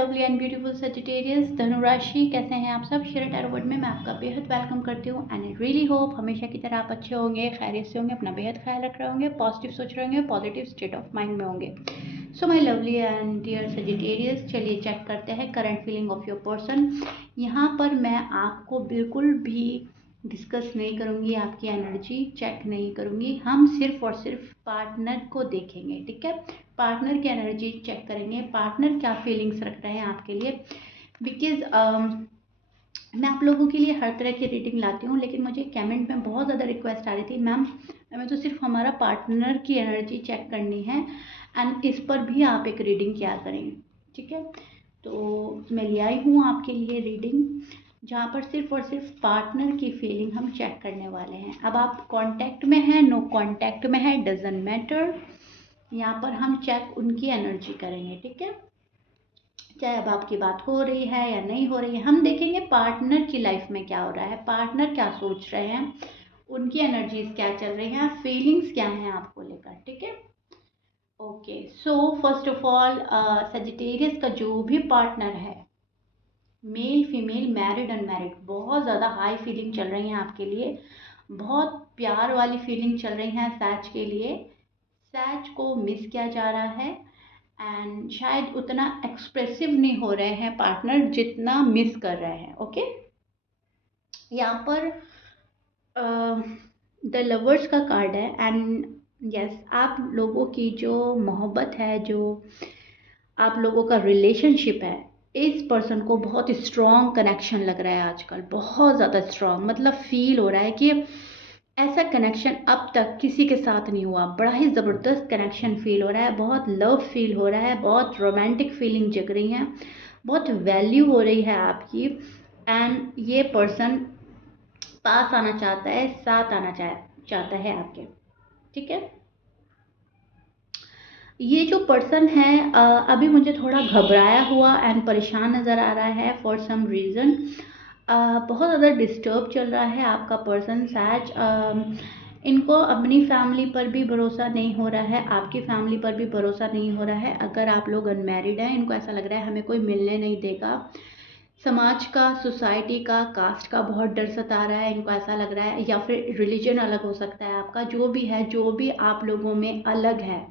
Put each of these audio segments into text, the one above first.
Lovely and beautiful Sagittarius धनु राशि, कैसे हैं आप सब। शेयर टैरो वर्ड में मैं आपका बेहद वेलकम करती हूँ एंड आई रियली होप हमेशा की तरह आप अच्छे होंगे, खैरियत से होंगे, अपना बेहद ख्याल रख रहे होंगे, पॉजिटिव सोच रहे होंगे, पॉजिटिव स्टेट ऑफ माइंड में होंगे। So my lovely and dear Sagittarius, चलिए चेक करते हैं current feeling of your person. यहाँ पर मैं आपको बिल्कुल भी डिस्कस नहीं करूँगी, आपकी एनर्जी चेक नहीं करूँगी। हम सिर्फ और सिर्फ पार्टनर को देखेंगे, ठीक है। पार्टनर की एनर्जी चेक करेंगे, पार्टनर क्या फीलिंग्स रख रहे हैं आपके लिए। बिकॉज मैं आप लोगों के लिए हर तरह की रीडिंग लाती हूँ, लेकिन मुझे कमेंट में बहुत ज़्यादा रिक्वेस्ट आ रही थी, मैम हमें तो सिर्फ हमारा पार्टनर की एनर्जी चेक करनी है एंड इस पर भी आप एक रीडिंग क्या करें, ठीक है। तो मैं ले आई हूँ आपके लिए रीडिंग, जहाँ पर सिर्फ और सिर्फ पार्टनर की फीलिंग हम चेक करने वाले हैं। अब आप कांटेक्ट में हैं, नो कांटेक्ट में है, डजंट मैटर। यहाँ पर हम चेक उनकी एनर्जी करेंगे, ठीक है। चाहे अब आपकी बात हो रही है या नहीं हो रही है, हम देखेंगे पार्टनर की लाइफ में क्या हो रहा है, पार्टनर क्या सोच रहे हैं, उनकी एनर्जीज क्या चल रही हैं, फीलिंग्स क्या हैं आपको लेकर, ठीक है। Okay, so first of all Sagittarius का जो भी पार्टनर है, मेल फीमेल मैरिड अनमैरिड, बहुत ज़्यादा हाई फीलिंग चल रही हैं आपके लिए, बहुत प्यार वाली फीलिंग चल रही हैं सैच के लिए। सैच को मिस किया जा रहा है एंड शायद उतना एक्सप्रेसिव नहीं हो रहे हैं पार्टनर जितना मिस कर रहे हैं। ओके, यहाँ पर द लवर्स का कार्ड है एंड यस, आप लोगों की जो मोहब्बत है, जो आप लोगों का रिलेशनशिप है, इस पर्सन को बहुत स्ट्रॉन्ग कनेक्शन लग रहा है आजकल, बहुत ज़्यादा स्ट्रॉन्ग। मतलब फील हो रहा है कि ऐसा कनेक्शन अब तक किसी के साथ नहीं हुआ, बड़ा ही ज़बरदस्त कनेक्शन फील हो रहा है, बहुत लव फील हो रहा है, बहुत रोमांटिक फीलिंग जग रही है, बहुत वैल्यू हो रही है आपकी। एंड ये पर्सन पास आना चाहता है, साथ आना चाहता है आपके, ठीक है। ये जो पर्सन है अभी मुझे थोड़ा घबराया हुआ एंड परेशान नज़र आ रहा है फॉर सम रीज़न। बहुत ज़्यादा डिस्टर्ब चल रहा है आपका पर्सन सैच। इनको अपनी फैमिली पर भी भरोसा नहीं हो रहा है, आपकी फैमिली पर भी भरोसा नहीं हो रहा है। अगर आप लोग अनमैरिड हैं, इनको ऐसा लग रहा है हमें कोई मिलने नहीं देगा। समाज का, सोसाइटी का, कास्ट का बहुत डर सता रहा है, इनको ऐसा लग रहा है, या फिर रिलीजन अलग हो सकता है आपका, जो भी है, जो भी आप लोगों में अलग है,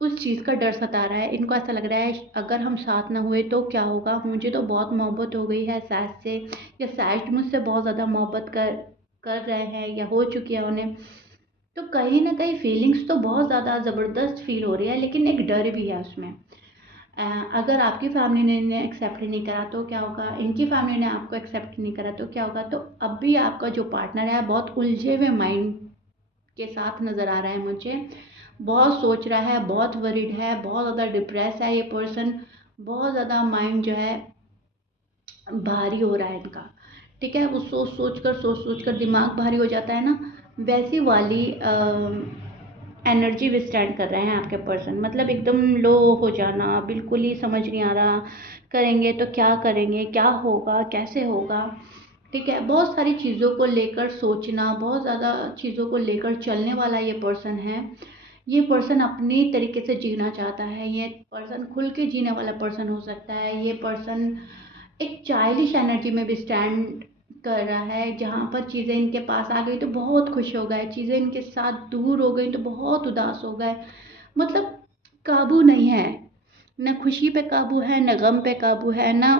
उस चीज़ का डर सता रहा है। इनको ऐसा लग रहा है अगर हम साथ ना हुए तो क्या होगा, मुझे तो बहुत मोहब्बत हो गई है सैज से, या सैज मुझसे बहुत ज़्यादा मोहब्बत कर रहे हैं या हो चुकी है उन्हें। तो कहीं ना कहीं फीलिंग्स तो बहुत ज़्यादा ज़बरदस्त फील हो रही है, लेकिन एक डर भी है उसमें। अगर आपकी फैमिली ने इन्हें एक्सेप्ट नहीं करा तो क्या होगा, इनकी फैमिली ने आपको एक्सेप्ट नहीं करा तो क्या होगा। तो अब भी आपका जो पार्टनर है बहुत उलझे हुए माइंड के साथ नज़र आ रहा है मुझे, बहुत सोच रहा है, बहुत वरीड है, बहुत ज़्यादा डिप्रेस है ये पर्सन, बहुत ज़्यादा माइंड जो है भारी हो रहा है इनका, ठीक है। वो सोच कर दिमाग भारी हो जाता है ना, वैसी वाली एनर्जी विस्टैंड कर रहे हैं आपके पर्सन। मतलब एकदम लो हो जाना, बिल्कुल ही समझ नहीं आ रहा करेंगे तो क्या करेंगे, क्या होगा, कैसे होगा, ठीक है। बहुत सारी चीज़ों को लेकर सोचना, बहुत ज़्यादा चीज़ों को लेकर चलने वाला ये पर्सन है। ये पर्सन अपनी तरीके से जीना चाहता है, ये पर्सन खुल के जीने वाला पर्सन हो सकता है। ये पर्सन एक चाइल्डिश एनर्जी में भी स्टैंड कर रहा है, जहाँ पर चीज़ें इनके पास आ गई तो बहुत खुश हो गए, चीज़ें इनके साथ दूर हो गई तो बहुत उदास हो गए। मतलब काबू नहीं है, न खुशी पे काबू है, न गम पे काबू है, न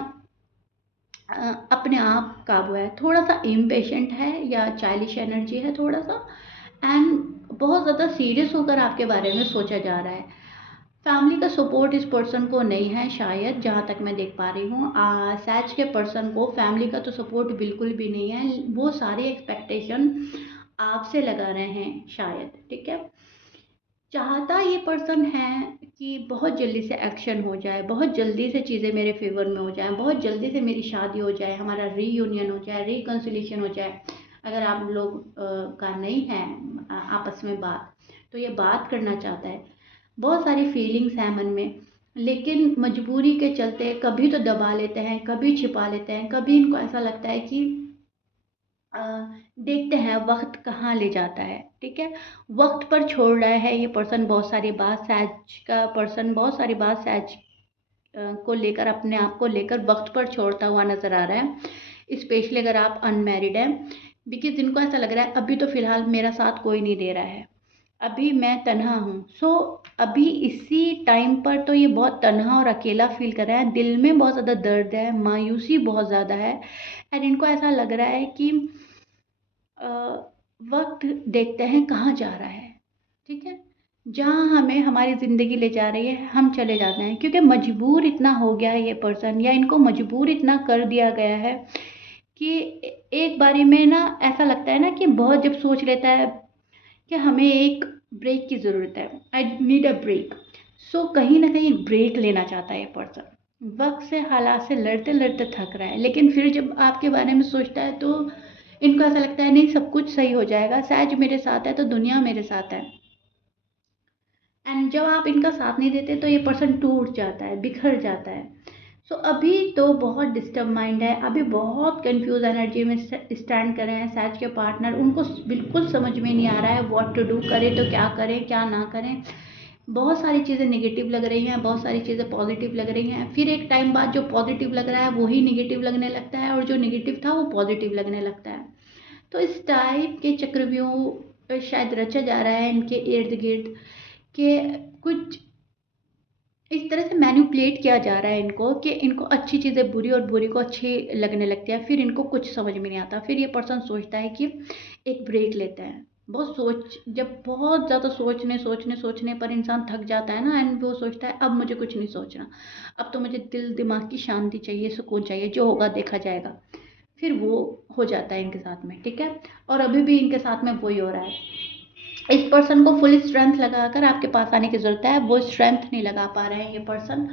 अपने आप काबू है। थोड़ा सा इम्पेशेंट है या चाइल्डिश एनर्जी है थोड़ा सा, एंड बहुत ज़्यादा सीरियस होकर आपके बारे में सोचा जा रहा है। फैमिली का सपोर्ट इस पर्सन को नहीं है शायद, जहाँ तक मैं देख पा रही हूँ। सैच के पर्सन को फैमिली का तो सपोर्ट बिल्कुल भी नहीं है, वो सारी एक्सपेक्टेशन आपसे लगा रहे हैं शायद, ठीक है। चाहता ये पर्सन है कि बहुत जल्दी से एक्शन हो जाए, बहुत जल्दी से चीज़ें मेरे फेवर में हो जाए, बहुत जल्दी से मेरी शादी हो जाए, हमारा रीयूनियन हो जाए, रिकन्सिलेशन हो जाए। अगर आप लोग का नहीं है आपस में बात, तो ये बात करना चाहता है। बहुत सारी फीलिंग्स हैं मन में, लेकिन मजबूरी के चलते कभी तो दबा लेते हैं, कभी छिपा लेते हैं, कभी इनको ऐसा लगता है कि अ, देखते हैं वक्त कहाँ ले जाता है, ठीक है। वक्त पर छोड़ रहा है ये पर्सन बहुत सारी बात, सैज का पर्सन बहुत सारी बात सैज को लेकर, अपने आप को लेकर वक्त पर छोड़ता हुआ नज़र आ रहा है, स्पेशली अगर आप अनमैरिड हैं। बिकॉज इनको ऐसा लग रहा है अभी तो फ़िलहाल मेरा साथ कोई नहीं दे रहा है, अभी मैं तन्हा हूँ। सो अभी इसी टाइम पर तो ये बहुत तन्हा और अकेला फील कर रहा है, दिल में बहुत ज़्यादा दर्द है, मायूसी बहुत ज़्यादा है। एंड इनको ऐसा लग रहा है कि वक्त देखते हैं कहाँ जा रहा है, ठीक है, जहाँ हमें हमारी ज़िंदगी ले जा रही है हम चले जाते हैं, क्योंकि मजबूर इतना हो गया है ये पर्सन, या इनको मजबूर इतना कर दिया गया है कि एक बारी में ना ऐसा लगता है ना कि बहुत जब सोच लेता है कि हमें एक ब्रेक की ज़रूरत है, आई नीड अ ब्रेक। सो कहीं ना कहीं एक ब्रेक लेना चाहता है ये पर्सन, वक्त से हालात से लड़ते लड़ते थक रहा है, लेकिन फिर जब आपके बारे में सोचता है तो इनको ऐसा लगता है नहीं सब कुछ सही हो जाएगा, शायद मेरे साथ है तो दुनिया मेरे साथ है। एंड जब आप इनका साथ नहीं देते तो ये पर्सन टूट जाता है, बिखर जाता है। सो अभी तो बहुत डिस्टर्ब माइंड है, अभी बहुत कंफ्यूज एनर्जी में स्टैंड कर रहे हैं सैज के पार्टनर। उनको बिल्कुल समझ में नहीं आ रहा है व्हाट टू डू, करें तो क्या करें क्या ना करें। बहुत सारी चीज़ें नेगेटिव लग रही हैं, बहुत सारी चीज़ें पॉजिटिव लग रही हैं, फिर एक टाइम बाद जो पॉजिटिव लग रहा है वही नेगेटिव लगने लगता है, और जो नेगेटिव था वो पॉजिटिव लगने लगता है। तो इस टाइप के चक्रव्यूह शायद रचा जा रहा है इनके इर्द गिर्द, कि कुछ इस तरह से मैनिपुलेट किया जा रहा है इनको, कि इनको अच्छी चीज़ें बुरी और बुरी को अच्छी लगने लगती है, फिर इनको कुछ समझ में नहीं आता, फिर ये पर्सन सोचता है कि एक ब्रेक लेते हैं। बहुत सोच, जब बहुत ज़्यादा सोचने सोचने सोचने पर इंसान थक जाता है ना, एंड वो सोचता है अब मुझे कुछ नहीं सोचना, अब तो मुझे दिल दिमाग की शांति चाहिए, सुकून चाहिए, जो होगा देखा जाएगा। फिर वो हो जाता है इनके साथ में, ठीक है। और अभी भी इनके साथ में वही हो रहा है। इस पर्सन को फुल स्ट्रेंथ लगाकर आपके पास आने की ज़रूरत है, वो स्ट्रेंथ नहीं लगा पा रहे हैं ये पर्सन।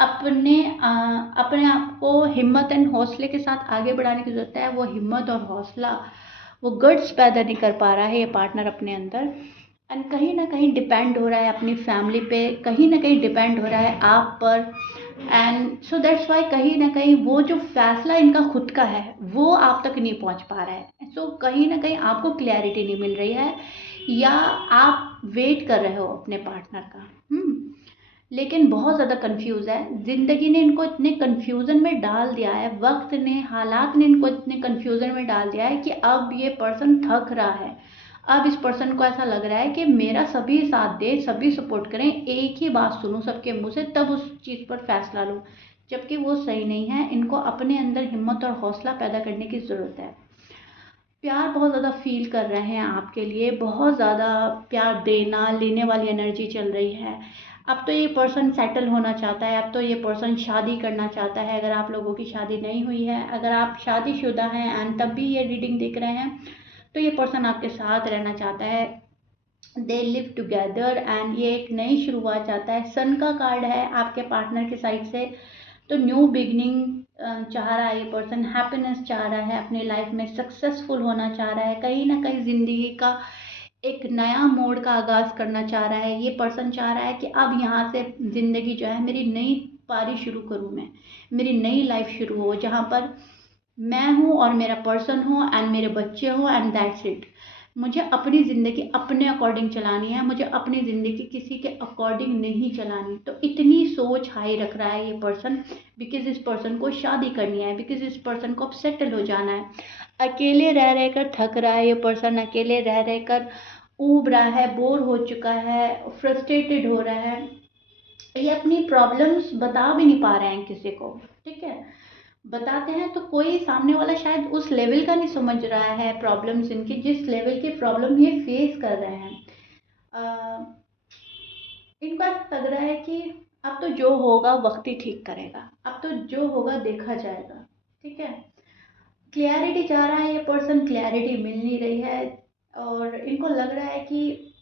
अपने आप को हिम्मत एंड हौसले के साथ आगे बढ़ाने की ज़रूरत है, वो हिम्मत और हौसला, वो गट्स पैदा नहीं कर पा रहा है ये पार्टनर अपने अंदर। एंड कहीं ना कहीं डिपेंड हो रहा है अपनी फैमिली पे, कहीं ना कहीं डिपेंड हो रहा है आप पर। एंड सो दैट्स वाई कहीं ना कहीं वो जो फैसला इनका खुद का है वो आप तक नहीं पहुंच पा रहा है। सो कहीं ना कहीं आपको क्लैरिटी नहीं मिल रही है, या आप वेट कर रहे हो अपने पार्टनर का। लेकिन बहुत ज़्यादा कंफ्यूज है, ज़िंदगी ने इनको इतने कंफ्यूजन में डाल दिया है, वक्त ने, हालात ने इनको इतने कंफ्यूजन में डाल दिया है कि अब ये पर्सन थक रहा है। अब इस पर्सन को ऐसा लग रहा है कि मेरा सभी साथ दे, सभी सपोर्ट करें, एक ही बात सुनूं सबके मुंह से, तब उस चीज़ पर फैसला लूं, जबकि वो सही नहीं है। इनको अपने अंदर हिम्मत और हौसला पैदा करने की ज़रूरत है। प्यार बहुत ज़्यादा फील कर रहे हैं आपके लिए, बहुत ज़्यादा प्यार देना लेने वाली एनर्जी चल रही है। अब तो ये पर्सन सेटल होना चाहता है, अब तो ये पर्सन शादी करना चाहता है। अगर आप लोगों की शादी नहीं हुई है, अगर आप शादीशुदा हैं एंड तब भी ये रीडिंग देख रहे हैं, तो ये पर्सन आपके साथ रहना चाहता है। दे लिव टुगेदर एंड ये एक नई शुरुआत चाहता है। सन का कार्ड है आपके पार्टनर की साइड से, तो न्यू बिगनिंग चाह रहा है ये पर्सन, हैप्पीनेस चाह रहा है, अपनी लाइफ में सक्सेसफुल होना चाह रहा है, कहीं ना कहीं ज़िंदगी का एक नया मोड़ का आगाज़ करना चाह रहा है। ये पर्सन चाह रहा है कि अब यहाँ से ज़िंदगी जो है मेरी नई पारी शुरू करूँ, मैं मेरी नई लाइफ शुरू हो, जहाँ पर मैं हूँ और मेरा पर्सन हो एंड मेरे बच्चे हो, एंड दैट्स इट। मुझे अपनी ज़िंदगी अपने अकॉर्डिंग चलानी है, मुझे अपनी ज़िंदगी किसी के अकॉर्डिंग नहीं चलानी। तो इतनी सोच हाई रख रहा है ये पर्सन, बिकॉज इस पर्सन को शादी करनी है, बिकॉज इस पर्सन को अब सेटल हो जाना है। अकेले रह रहकर थक रहा है ये पर्सन, अकेले रह रहकर ऊब रहा है, बोर हो चुका है, फ्रस्ट्रेटेड हो रहा है। ये अपनी प्रॉब्लम्स बता भी नहीं पा रहे हैं किसी को, ठीक है। बताते हैं तो कोई सामने वाला शायद उस लेवल का नहीं समझ रहा है प्रॉब्लम्स इनकी, जिस लेवल की प्रॉब्लम ये फेस कर रहे हैं। अ, इनको ऐसा लग रहा है कि अब तो जो होगा वक्त ही ठीक करेगा, अब तो जो होगा देखा जाएगा, ठीक है। क्लैरिटी चाह रहा है ये पर्सन, क्लैरिटी मिल नहीं रही है, और इनको लग रहा है कि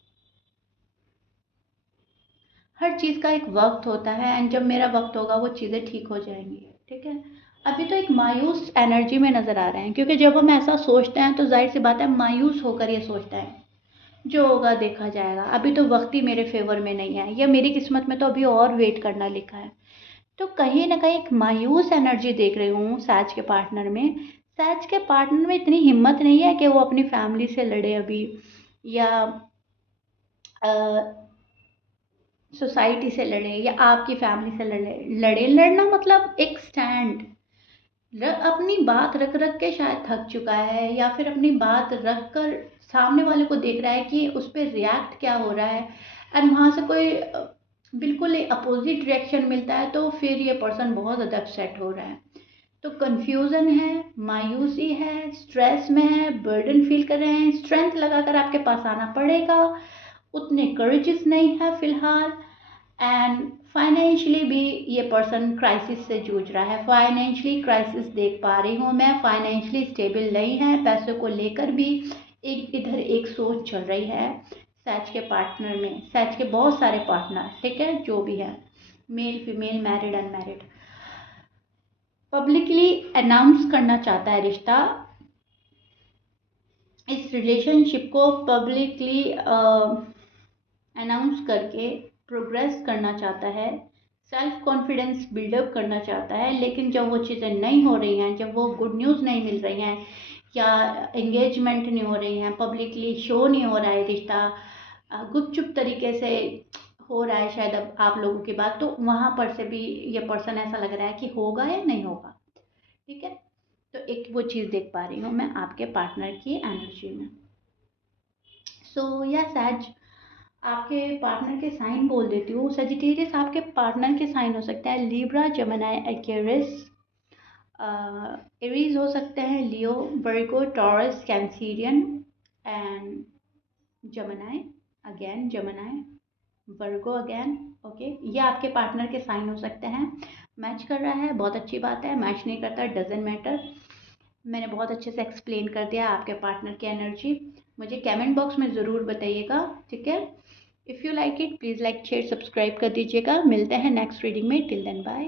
हर चीज़ का एक वक्त होता है, एंड जब मेरा वक्त होगा वो चीज़ें ठीक हो जाएंगी, ठीक है। अभी तो एक मायूस एनर्जी में नज़र आ रहे हैं, क्योंकि जब हम ऐसा सोचते हैं तो जाहिर सी बात है मायूस होकर ये सोचता है जो होगा देखा जाएगा, अभी तो वक्त ही मेरे फेवर में नहीं है, या मेरी किस्मत में तो अभी और वेट करना लिखा है। तो कहीं ना कहीं एक मायूस एनर्जी देख रही हूँ सैज के पार्टनर में। सैज के पार्टनर में इतनी हिम्मत नहीं है कि वो अपनी फैमिली से लड़े अभी, या सोसाइटी से लड़े या आपकी फैमिली से लड़ना मतलब एक स्टैंड, अपनी बात रख रख के शायद थक चुका है, या फिर अपनी बात रख कर सामने वाले को देख रहा है कि उस पर रिएक्ट क्या हो रहा है, एंड वहाँ से कोई बिल्कुल अपोजिट रिएक्शन मिलता है, तो फिर ये पर्सन बहुत ज़्यादा अपसेट हो रहा है। तो कन्फ्यूज़न है, मायूसी है, स्ट्रेस में है, बर्डन फील कर रहे हैं, स्ट्रेंथ लगाकर आपके पास आना पड़ेगा, उतने करेजेस नहीं है फिलहाल, एंड फाइनेंशियली भी ये पर्सन क्राइसिस से जूझ रहा है। फाइनेंशियली क्राइसिस देख पा रही हूँ मैं, फाइनेंशियली स्टेबल नहीं है, पैसों को लेकर भी एक इधर एक सोच चल रही है। सैच के पार्टनर में, सैच के बहुत सारे पार्टनर, ठीक है, जो भी है, male female married unmarried, publicly announce करना चाहता है रिश्ता, इस रिलेशनशिप को पब्लिकली अनाउंस करके प्रोग्रेस करना चाहता है, सेल्फ कॉन्फिडेंस बिल्डअप करना चाहता है। लेकिन जब वो चीज़ें नहीं हो रही हैं, जब वो गुड न्यूज़ नहीं मिल रही हैं, या एंगेजमेंट नहीं हो रही हैं, पब्लिकली शो नहीं हो रहा है रिश्ता, गुपचुप तरीके से हो रहा है शायद अब आप लोगों की बात, तो वहाँ पर से भी ये पर्सन ऐसा लग रहा है कि होगा या नहीं होगा, ठीक है। तो एक वो चीज़ देख पा रही हूँ मैं आपके पार्टनर की एनर्जी में। सो यस एज आपके पार्टनर के साइन बोल देती हूँ। सजिटेरियस आपके पार्टनर के साइन हो सकता है लिब्रा, जेमिनी, एक्वेरियस, एरीज हो सकते हैं, Leo, Virgo, Taurus, Cancerian and Gemini, again Gemini, Virgo again, okay. ये आपके पार्टनर के साइन हो सकते हैं। मैच कर रहा है, बहुत अच्छी बात है, मैच नहीं करता डजेंट मैटर। मैंने बहुत अच्छे से एक्सप्लेन कर दिया आपके पार्टनर की एनर्जी। मुझे कमेंट बॉक्स में ज़रूर बताइएगा, ठीक है। If you like it please like share subscribe कर दीजिएगा। मिलते हैं नेक्स्ट रीडिंग में, टिल देन बाय।